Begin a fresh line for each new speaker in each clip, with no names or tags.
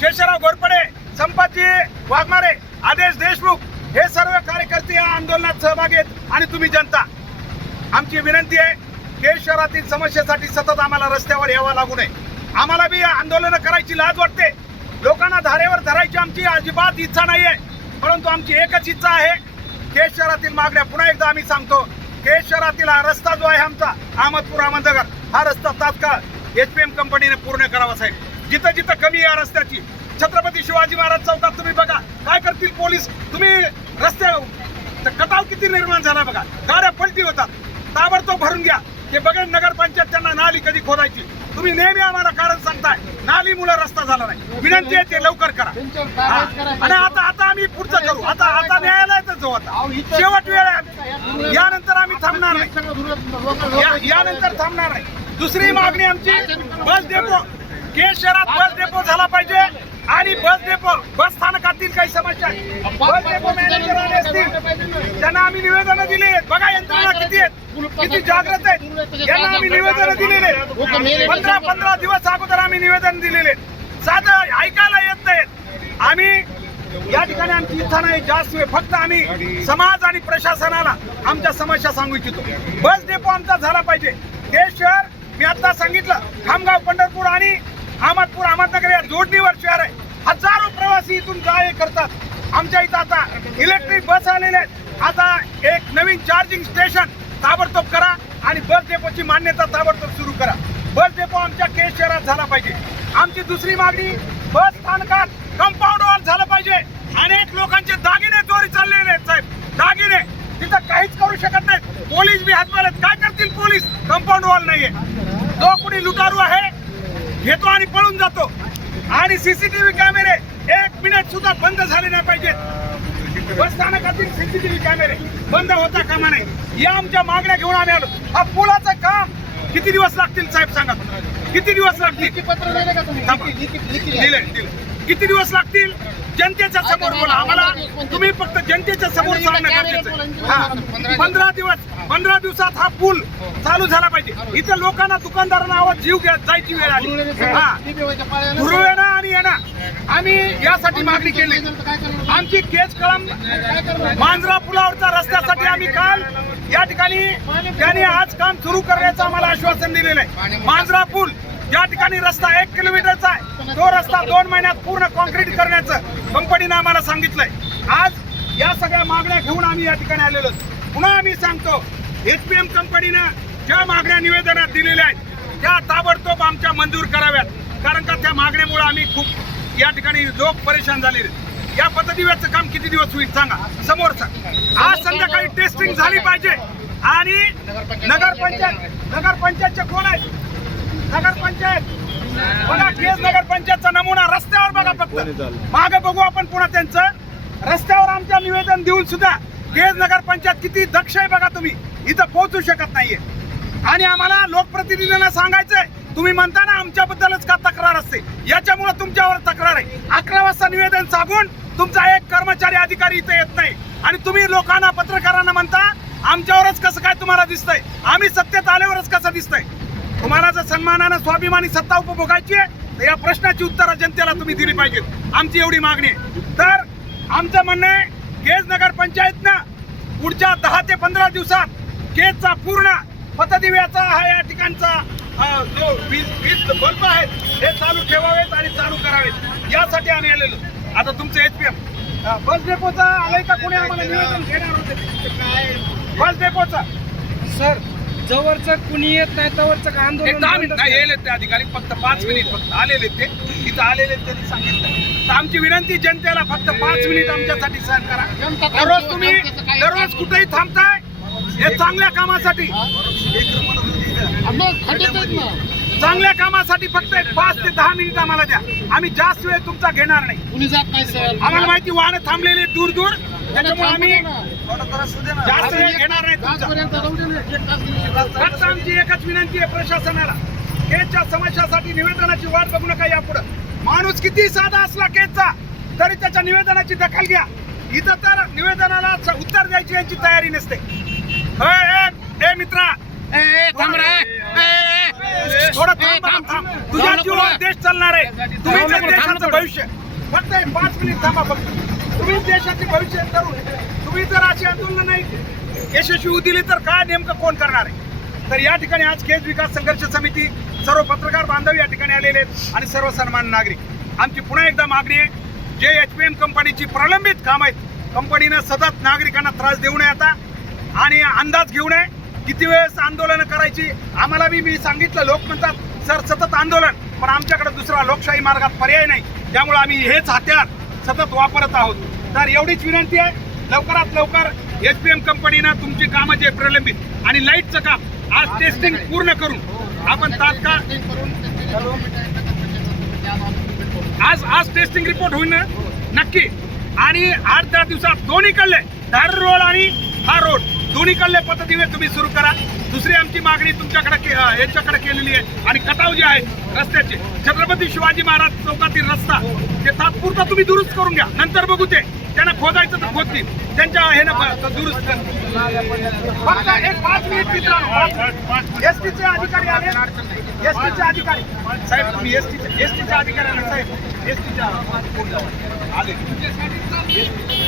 शेषराव घोरपडे संपाजी वाघमारे आदेश देशमुख हे सर्व कार्यकर्ते या आंदोलनात सहभागी आहेत आणि तुम्ही जनता. आमची विनंती आहे केज शहरातील समस्येसाठी सतत आम्हाला रस्त्यावर यावं लागू नये. आम्हाला बी आंदोलनं करायची लाज वाटते. लोकांना धारेवर धरायची आमची अजिबात इच्छा नाही आहे परंतु आमची एकच इच्छा आहे केज शहरातील मागण्या पुन्हा एकदा आम्ही सांगतो केज शहरातील हा रस्ता जो आहे आमचा अहमदपूर अहमदनगर. हा रस्ता तात्काळ एच पी एम कंपनीने पूर्ण करावा साहेब. जिथं जिथं कमी आहे रस्त्याची. छत्रपती शिवाजी महाराज चौकात तुम्ही बघा. काय करतील पोलीस? तुम्ही रस्ते तर कटाव किती निर्माण झाला बघा. गाड्या पलटी होतात. ताबडतोब भरून घ्या. ते बघेन नगरपंचायत त्यांना नाली कधी खोदायची? तुम्ही नेहमी आम्हाला कारण सांगताय. नाली मुळे रस्ता झाला नाही. विनंती आहे ते लवकर करा. आणि आता आता आम्ही पुढचं करू. आता आता न्यायालयातच जाऊ आता. शेवट वेळ आहे यानंतर आम्ही थांबणार नाही. यानंतर थांबणार नाही. दुसरी मागणी आमची बस डेपो केज शहरात बस डेपो झाला पाहिजे आणि बस डेपो बस स्थानकातील काही समस्या बस डेपो मॅनेजर आले असतील त्यांना आम्ही निवेदन दिले आहेत. बघा यंत्रणा किती आहेत किती जागृत आहेत. यांना आम्ही निवेदन दिलेले आहेत. पंधरा पंधरा दिवस अगोदर आम्ही निवेदन दिलेले साधं ऐकायला येत नाहीत. आम्ही या ठिकाणी आमची इच्छा नाही जास्त वेळ फक्त आम्ही समाज आणि प्रशासनाला आमच्या समस्या सांगू इच्छितो. बस डेपो आमचा झाला पाहिजे. हे शहर मी आता सांगितलं खामगाव पंढरपूर आणि अहमदपूर अहमदनगर या जोडणीवर शहर आहे हजारो प्रवासी इथून जाय करतात. आमच्या इथं आता इलेक्ट्रिक बस आलेले आहेत. आता एक नवीन चार्जिंग स्टेशन ताबडतोब करा आणि बस डेपोची मान्यता ताबडतोब सुरू करा. बस डेपो आमच्या केस शहरात झाला पाहिजे. आमची दुसरी मागणी बस स्थानकात कंपाऊंड वॉल झालं पाहिजे. अनेक लोकांचे दागिने चोरी चाललेले आहेत साहेब. दागिने. तिथं काहीच करू शकत नाहीत. पोलीस बी हातभार आहेत. काय करतील पोलीस? कंपाऊंड वॉल नाहीये. जो कुणी लुटारू आहे घेतो आणि पळून जातो. आणि सीसीटीव्ही कॅमेरे एक मिनिट सुद्धा बंद झाले नाही पाहिजेत. बस स्थानकातील सीसीटीव्ही कॅमेरे बंद होता कामा नाही या आमच्या मागण्या घेऊन आम्ही आलो. हा पुलाचं काम किती दिवस लागतील साहेब सांगा? किती दिवस लागतील? दिले किती दिवस लागतील? जनतेच्या समोर बोला. आम्हाला तुम्ही फक्त जनतेच्या समोर सांगणं गरजेचं आहे. पंधरा दिवस पंधरा दिवसात हा पूल चालू झाला पाहिजे. इथं लोकांना दुकानदारांना आवाज जीव घ्या जायची वेळ आली. हा. धुरू येणं आणि येणं. आम्ही यासाठी मागणी केली. आमची केस कळम मांजरा पुलावरच्या रस्त्यासाठी आम्ही काल या ठिकाणी त्यांनी आज काम सुरू करण्याचं आम्हाला आश्वासन दिलेलं आहे. मांजरा पूल या ठिकाणी रस्ता एक किलोमीटरचा आहे. तो रस्ता दोन महिन्यात पूर्ण कॉन्क्रीट करण्याचं कंपनीनं आम्हाला सांगितलंय. आज या सगळ्या मागण्या घेऊन आम्ही या ठिकाणी आलेलो पुन्हा आम्ही सांगतो एच पी एम कंपनीनं ज्या मागण्या निवेदनात दिलेल्या आहेत त्या ताबडतोब आमच्या मंजूर कराव्यात. कारण का त्या मागण्यामुळे आम्ही खूप या ठिकाणी लोक परेशान झालेले या पद्धतीवरचं काम किती दिवस होईल सांगा. समोरचं आज संध्याकाळी टेस्टिंग झाली पाहिजे. आणि नगरपंचायत नगरपंचायतचे कोण आहेत? नगरपंचायत. बघा केस नगरपंचायतचा नमुना रस्त्यावर बघा फक्त. मागे बघू आपण पुन्हा त्यांचं. रस्त्यावर आमच्या निवेदन देऊन सुद्धा केज नगरपंचायत किती दक्ष आहे बघा तुम्ही. इथं पोहोचू शकत नाहीये. आणि आम्हाला लोकप्रतिनिधींना सांगायचंय तुम्ही म्हणता ना आमच्याबद्दलच का तक्रार असते? याच्यामुळे तुमच्यावर तक्रार आहे. अकरा वाजता निवेदन सांगून तुमचा एक कर्मचारी अधिकारी इथे येत नाही. आणि तुम्ही लोकांना पत्रकारांना म्हणता आमच्यावरच कसं काय तुम्हाला दिसतंय? आम्ही सत्तेत आल्यावरच कसं दिसतंय? तुम्हाला जर सन्मानानं स्वाभिमानी सत्ता उपभोगायची आहे तर या प्रश्नाची उत्तरं जनतेला तुम्ही दिली पाहिजेत. आमची एवढी मागणी आहे. तर आमचं म्हणणं आहे केज नगर पंचायतनं पुढच्या दहा ते पंधरा दिवसात केजचा पूर्ण पतदिव्याचा हा या ठिकाणचा जो वीज वीज बल्ब आहेत हे चालू ठेवावेत आणि चालू करावेत. यासाठी आम्ही आलेलो. आता तुमचं एच पी एम बस डेपोचा आलंय का कोणी आम्हाला निवेदन घेणार होते? बस डेपोचा.
सर जवळचं कुणी येत नाही तवरचं आंदोलन
दहा मिनिट
असेल.
येले ते अधिकारी फक्त पाच मिनिट फक्त आलेले ते. इथं आलेले त्यांनी सांगितलं. तर आमची विनंती जनतेला फक्त पाच मिनिट आमच्यासाठी सहन करा. दररोज तुम्ही दररोज कुठेही थांबताय हे चांगल्या कामासाठी. चांगल्या कामासाठी फक्त एक पाच ते दहा मिनिट आम्हाला द्या. आम्ही जास्त वेळ तुमचा घेणार नाही.
कुणी जात नाही सर.
आम्हाला माहिती वाहनं थांबलेली दूर दूर त्याच्यामुळे आम्ही जास्त वेळ घेणार नाही तुमचा. फक्त आमची एकच विनंती आहे प्रशासनाला केजच्या समस्यासाठी निवेदनाची वाट बघू नका यापुढं माणूस किती साधा असला केजचा तरी त्याच्या निवेदनाची दखल घ्या इथं तर निवेदनाला उत्तर द्यायची यांची तयारी नसते ए, ए, ए मित्रा
ए, ए, थांब रे. ए, ए, ए.
थोडं थांब. तुझ्या जीवावर. देश चालणार आहे तुम्ही देशाचं. भविष्य फक्त पाच मिनिट थांबा फक्त तुम्ही देशाचे भविष्य ठरवून तुम्ही जर अशी आंदोलन नाही. यशस्वी होऊ दिली तर काय नेमकं कोण करणार? आहे तर या ठिकाणी आज केज विकास संघर्ष समिती सर्व पत्रकार बांधव या ठिकाणी आलेले आहेत आणि सर्व सन्मान नागरिक. आमची पुन्हा एकदा मागणी आहे जे एच पी एम कंपनीची प्रलंबित काम आहेत कंपनीनं सतत नागरिकांना त्रास देऊ नये आता आणि अंदाज घेऊ नये. किती वेळेस आंदोलनं करायची आम्हाला बी मी सांगितलं लोक म्हणतात सर सतत आंदोलन. पण आमच्याकडे दुसरा लोकशाही मार्गात पर्याय नाही. त्यामुळे आम्ही हेच हत्यार सतत वापरत आहोत. तर एवढीच विनंती आहे लवकरात लवकर एच पी एम कंपनीनं तुमची कामं जे प्रलंबित आणि लाईटचं काम आज टेस्टिंग पूर्ण करून आपण तात्काळ आज आज टेस्टिंग रिपोर्ट होईल ना? नक्की. आणि आठ दहा दिवसात दोन्ही कडले धार रोड आणि हा रोड. दोन्ही कडले पद्धतीने तुम्ही सुरू करा. दुसरी आमची मागणी तुमच्याकडे के- यांच्याकडे केलेली आहे. आणि कटाव जे आहे रस्त्याचे. छत्रपती शिवाजी महाराज चौकातील रस्ता ते तात्पुरता तुम्ही दुरुस्त करून घ्या. नंतर बघू ते. त्यांना खोदायचं तर खोदतील त्यांच्या हे ना दुरुस्त फक्त एक पाच मिनिट मित्रांनो एस टीचे अधिकारी आले. एस टीचे अधिकारी. साहेब तुम्ही एस टीचे एस टीचे अधिकारी आले साहेब एस आले.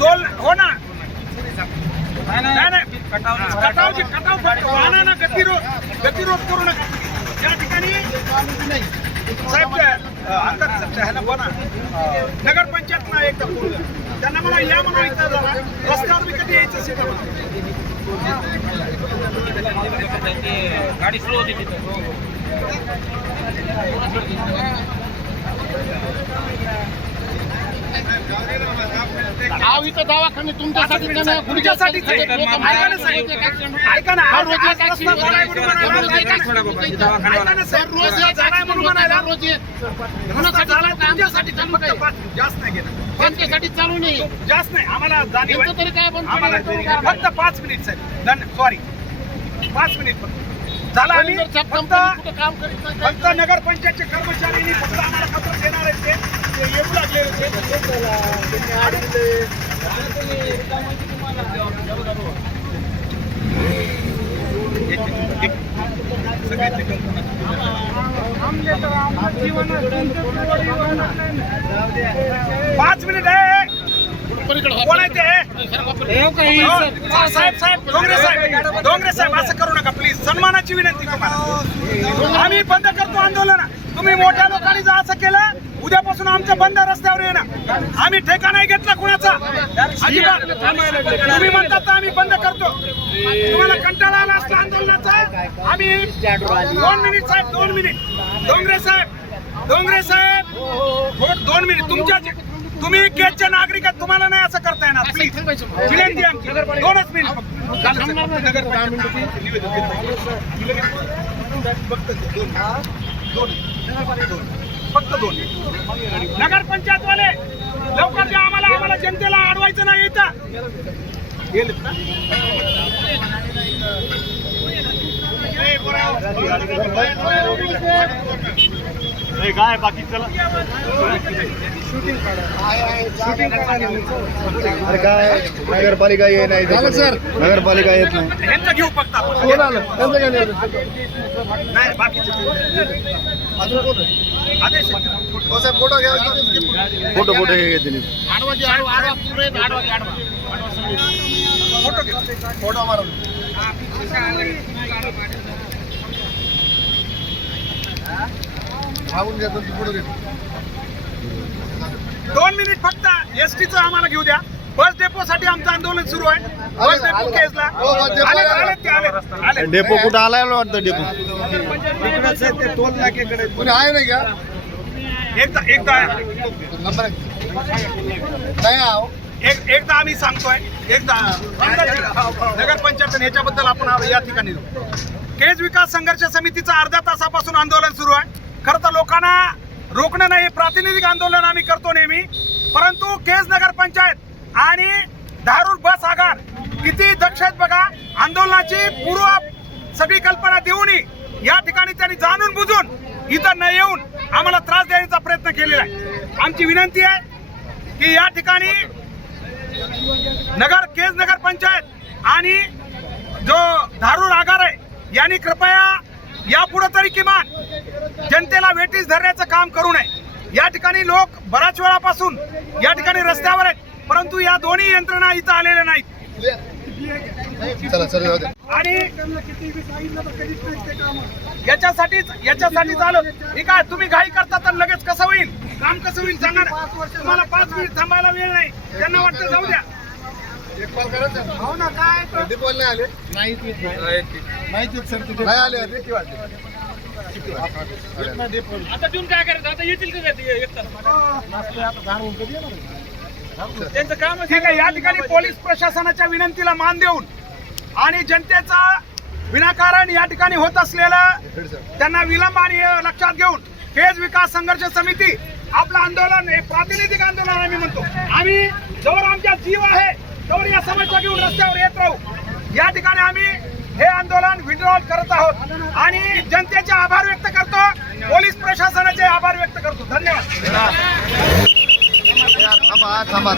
जोल हो ना. नाही नाही. कटाव फक्त. वाहना ना गतिरोध गतिरोध करू नका. या ठिकाणी साहेब ते, अ, अंतर ह्याला बना नगरपंचायत ना एकदा कर. त्यांना मला या म्हणायचं जरा रस्त्यावर मी कधी यायचं तर मला.
गाडी स्लो होती
अहो इथं दवाखाने तुमच्यासाठी
तुमच्यासाठी. ऐका ना
रोज
झालाय म्हणून म्हणायला
रोज
झालाय तुमच्यासाठी
चालू
पाच जास्त नाही घेणार.
त्यांच्यासाठी चालू नाही.
जास्त नाही. आम्हाला जाणीव
तरी काय. बंद
आम्हाला
केलं?
फक्त पाच मिनिट साहेब. धन सॉरी पाच मिनिट फक्त. झालं आम्ही?
जर छाप
फक्त
कंपनी कुठं काम करीत नाही काय
फक्त नगरपंचायतचे कर्मचारी फक्त आम्हाला पत्र देणार आहेत ते. ते येऊ लागले. होते. एक- एक- सगळे ते कंपनी. पाच मिनिट आहे. कोण आहे. ते साहेब साहेब डोंगरे साहेब डोंगरे साहेब असं करू नका प्लीज सन्मानाची विनंती तुम्हाला. आम्ही बंद करतो आंदोलन. तुम्ही मोठ्या लोकांनी जर असं केलं उद्यापासून आमच्या बंद रस्त्यावर येणार. आम्ही ठेका नाही घेतला कुणाचा. अजिबात. तुम्ही म्हणतात तर आम्ही बंद करतो. तुम्हाला कंटाळा आला असला आंदोलनाचा? आम्ही दोन मिनिट साहेब दोन मिनिट डोंगरे साहेब डोंगरे साहेब. हो, दोन मिनिट तुमच्या तुम्ही केजचे नागरिक आहेत तुम्हाला नाही असं करता येणार. प्लीज. विनंती आमची. दोनच मिनिट फक्त. दोन दोन दोन. फक्त दोन नगरपंचायत वाले लवकर द्या आम्हाला. आम्हाला जनतेला अडवायचं नाही इथं. गेलेत ना?
काय बाकी? चला. अरे काय? नगरपालिका ये नाही सर नगरपालिका येत नाही.
घेऊ फक्त.
कोण आलं? त्यांचं काय नाही
नाही आदेश आहे.
फोटो घ्या. फोटो फोटो हे घेते
आडवा जे आडवा आडवा पूर्ण येत, आडवा जे आडवा
फोटो घे
फोटो मारा मागून घ्या फोटो घे
दोन मिनिट फक्त एसटीचं आम्हाला घेऊ द्या. बस डेपो साठी आमचं आंदोलन सुरू आहे. बस डेपो केसला
हो, बस डेपो कुठं आलाय वाटतं डेपो? कोणी आहे नाही का?
एकदा एकदा
नंबर नाही आहो
एक एकदा आम्ही सांगतोय एकदा नगरपंचायत आणि ह्याच्याबद्दल आपण या ठिकाणी. केज विकास संघर्ष समितीचं अर्ध्या तासापासून आंदोलन सुरू आहे. खरं तर लोकांना रोखणं नाही प्रातिनिधिक आंदोलन आम्ही करतो नेहमी. परंतु केज नगरपंचायत आणि धारूर बस आगार किती दक्ष आहेत बघा. आंदोलनाची पूर्व सगळी कल्पना देऊनही या ठिकाणी त्यांनी जाणून बुजून इथं न येऊन आम्हाला त्रास देण्याचा प्रयत्न केलेला आहे. आमची विनंती आहे की या ठिकाणी नगर केज नगर पंचायत आणि जो धारूर आगार आहे यांनी कृपया यापुढे तरी किमान जनतेला वेटीस धरण्याचं काम करू नये. या ठिकाणी लोक बऱ्याच वेळापासून या ठिकाणी रस्त्यावर आहेत परंतु या दोन्ही यंत्रणा इथं आलेल्या नाहीत. आणि याच्यासाठीच याच्यासाठीच आलं ठीक आहे तुम्ही घाई करता तर लगेच कसं होईल? काम कसं होईल सांगा. तुम्हाला पाच मिनिट थांबायला वेळ नाही. त्यांना वाटतं जाऊ द्या.
हो ना काय आले? नाही सर नाही आले आले किती वाजले?
आता देऊन काय करायचं? आता येतील का ते एक तास? त्यांचं काम
ठीक आहे या ठिकाणी पोलीस प्रशासनाच्या विनंतीला मान देऊन आणि जनतेचा विनाकारण या ठिकाणी होत असलेलं त्यांना विलंब आणि लक्षात घेऊन केज विकास संघर्ष समिती आपलं आंदोलन हे प्रातिनिधिक आंदोलन आम्ही म्हणतो. आम्ही जवळ आमच्या जीव आहे. तेवढी या समस्या घेऊन रस्त्यावर येत राहू. या ठिकाणी आम्ही हे आंदोलन विड्रॉल करत आहोत. आणि जनतेचे आभार व्यक्त करतो. पोलीस प्रशासनाचे आभार व्यक्त करतो. धन्यवाद.
थांबा थांबा